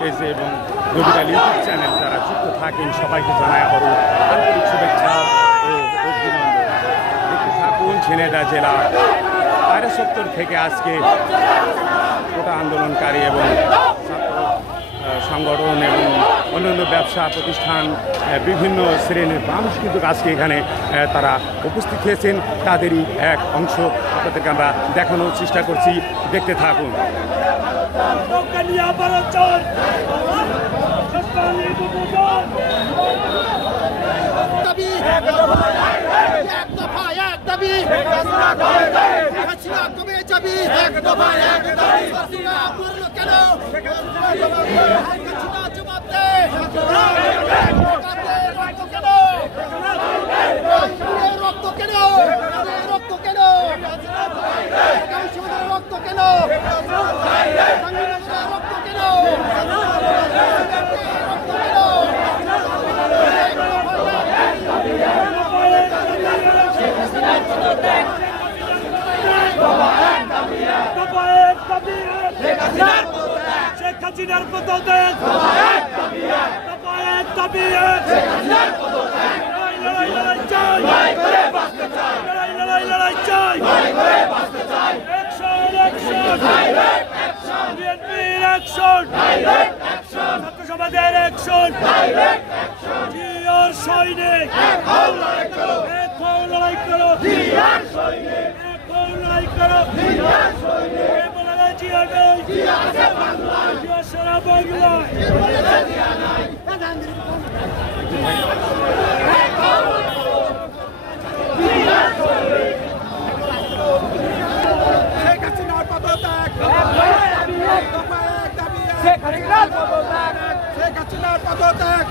পেজে এবং রবিকাল YouTube channel যারা যুক্ত থাকেন সবাইকে জানাই আবারও আন্তরিক শুভেচ্ছা ও অভিনন্দন। দেখতে থাকুন ঝিনাইদহ জেলা পায়রা চত্বর থেকে আজকে কোটা আন্দোলনকারী এবং ছাত্র সংগঠন এবং অন্যান্য ব্যবসা প্রতিষ্ঠান বিভিন্ন শ্রেণীর মানুষ কিন্তু আজকে এখানে তারা উপস্থিত হয়েছেন। তাদেরই এক অংশ আপনাদেরকে আমরা দেখানোর চেষ্টা করছি, দেখতে থাকুন। হাসিনার পদত্যাগ, লড়াই চাই, লড়াই চাই, বিএনপির অ্যাকশন, ছাত্র সমাজের অ্যাকশন, জিয়ার সৈনিক, লড়াই করো, লড়াই করো, জিয়া নেই, জিয়া সারা বাংলায়। শেখ হাসিনার পদত্যাগ, শেখ হাসিনার পদত্যাগ, শেখ হাসিনার পদত্যাগ,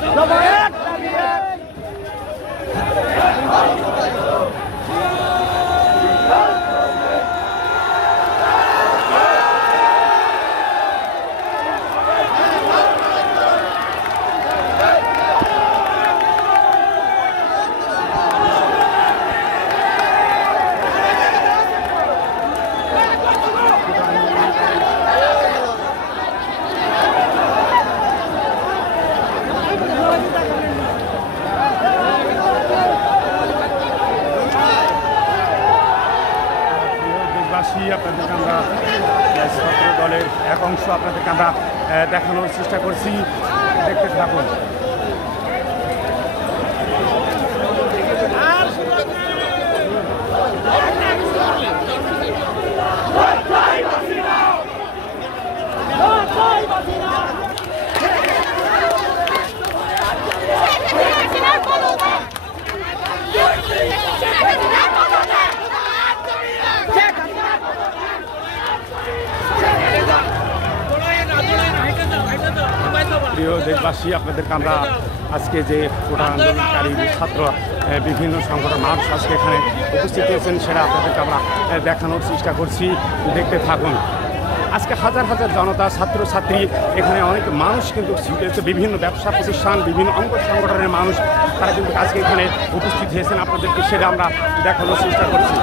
আপনাদেরকে আমরা ছাত্র দলের এক অংশ আপনাদেরকে আমরা দেখানোর চেষ্টা করছি, দেখতে থাকুন। প্রিয় দেশবাসী, আপনাদেরকে আমরা আজকে যে কোটা আন্দোলনকারী ছাত্র বিভিন্ন সংগঠন মানুষ আজকে এখানে উপস্থিত হয়েছেন সেটা আপনাদেরকে আমরা দেখানোর চেষ্টা করছি, দেখতে থাকুন। আজকে হাজার হাজার জনতা, ছাত্রছাত্রী, এখানে অনেক মানুষ কিন্তু বিভিন্ন ব্যবসা প্রতিষ্ঠান, বিভিন্ন অঙ্গ সংগঠনের মানুষ তারা কিন্তু আজকে এখানে উপস্থিত হয়েছেন, আপনাদেরকে সেটা আমরা দেখানোর চেষ্টা করছি।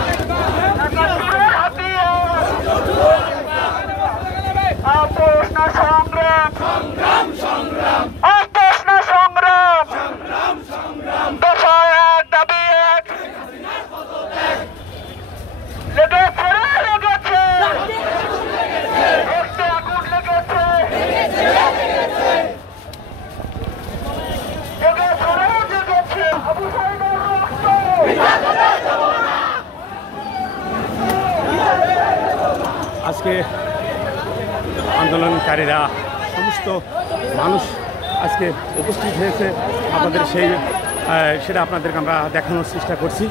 আজকে আন্দোলনকারীরা সমস্ত মানুষ আজকে উপস্থিত হয়েছে, আপনাদের সেটা আপনাদেরকে আমরা দেখানোর চেষ্টা করছি।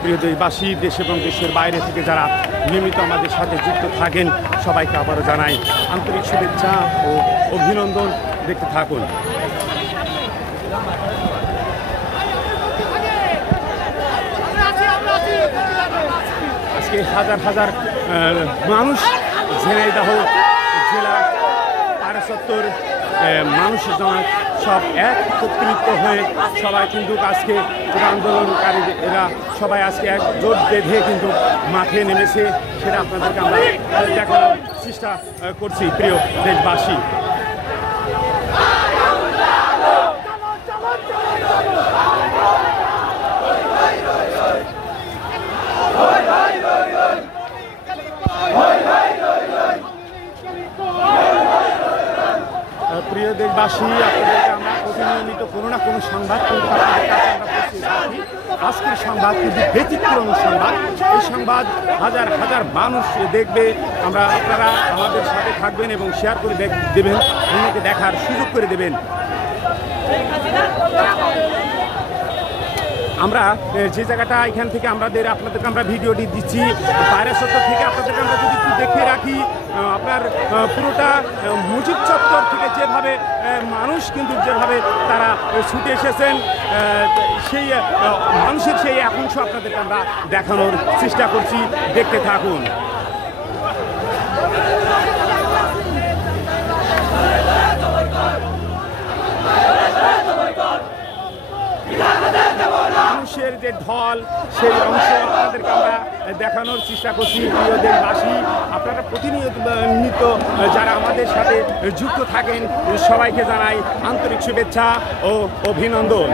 প্রিয় দেশবাসী, দেশ এবং দেশের বাইরে থেকে যারা নিয়মিত আমাদের সাথে যুক্ত থাকেন সবাইকে আবারও জানাই আন্তরিক শুভেচ্ছা ও অভিনন্দন, দেখতে থাকুন। আজকে হাজার হাজার মানুষ ঝিনাইদহ জেলা পায়রা চত্বর মানুষ সব একত্রিত হয়ে সবাই কিন্তু আজকে আন্দোলনকারীরা সবাই আজকে এক জোট বেঁধে কিন্তু মাঠে নেমেছে, সেটা আপনাদেরকে আমরা দেখানোর চেষ্টা করছি প্রিয় দেশবাসী। প্রিয় দেশবাসী, আপনাদেরকে আমরা প্রতিনিয়মিত কোনো না কোনো সংবাদ কিন্তু আপনাদের কাছে আমরা পৌঁছে থাকি। আজকের সংবাদ কিন্তু ব্যতিক্রম সংবাদ। এই সংবাদ হাজার হাজার মানুষ দেখবে। আপনারা আমাদের সাথে থাকবেন এবং শেয়ার করে দেবেন, অন্যকে দেখার সুযোগ করে দেবেন। আমরা যে জায়গাটা এখান থেকে আপনাদেরকে আমরা ভিডিওটি দিচ্ছি, পায়রা চত্বর থেকে আপনাদেরকে আমরা যদি একটু দেখিয়ে রাখি, আপনার পুরোটা মুজিব চত্বর থেকে যেভাবে মানুষ কিন্তু যেভাবে তারা ছুটে এসেছেন, সেই মানুষের সেই একাংশ আপনাদেরকে আমরা দেখানোর চেষ্টা করছি। দেখতে থাকুন। মানুষের যে ঢল, সেই অংশ আপনাদেরকে আমরা দেখানোর চেষ্টা করছি। প্রিয় দেশবাসী, আপনারা প্রতিনিয়ত যারা আমাদের সাথে যুক্ত থাকেন, সবাইকে জানাই আন্তরিক শুভেচ্ছা ও অভিনন্দন।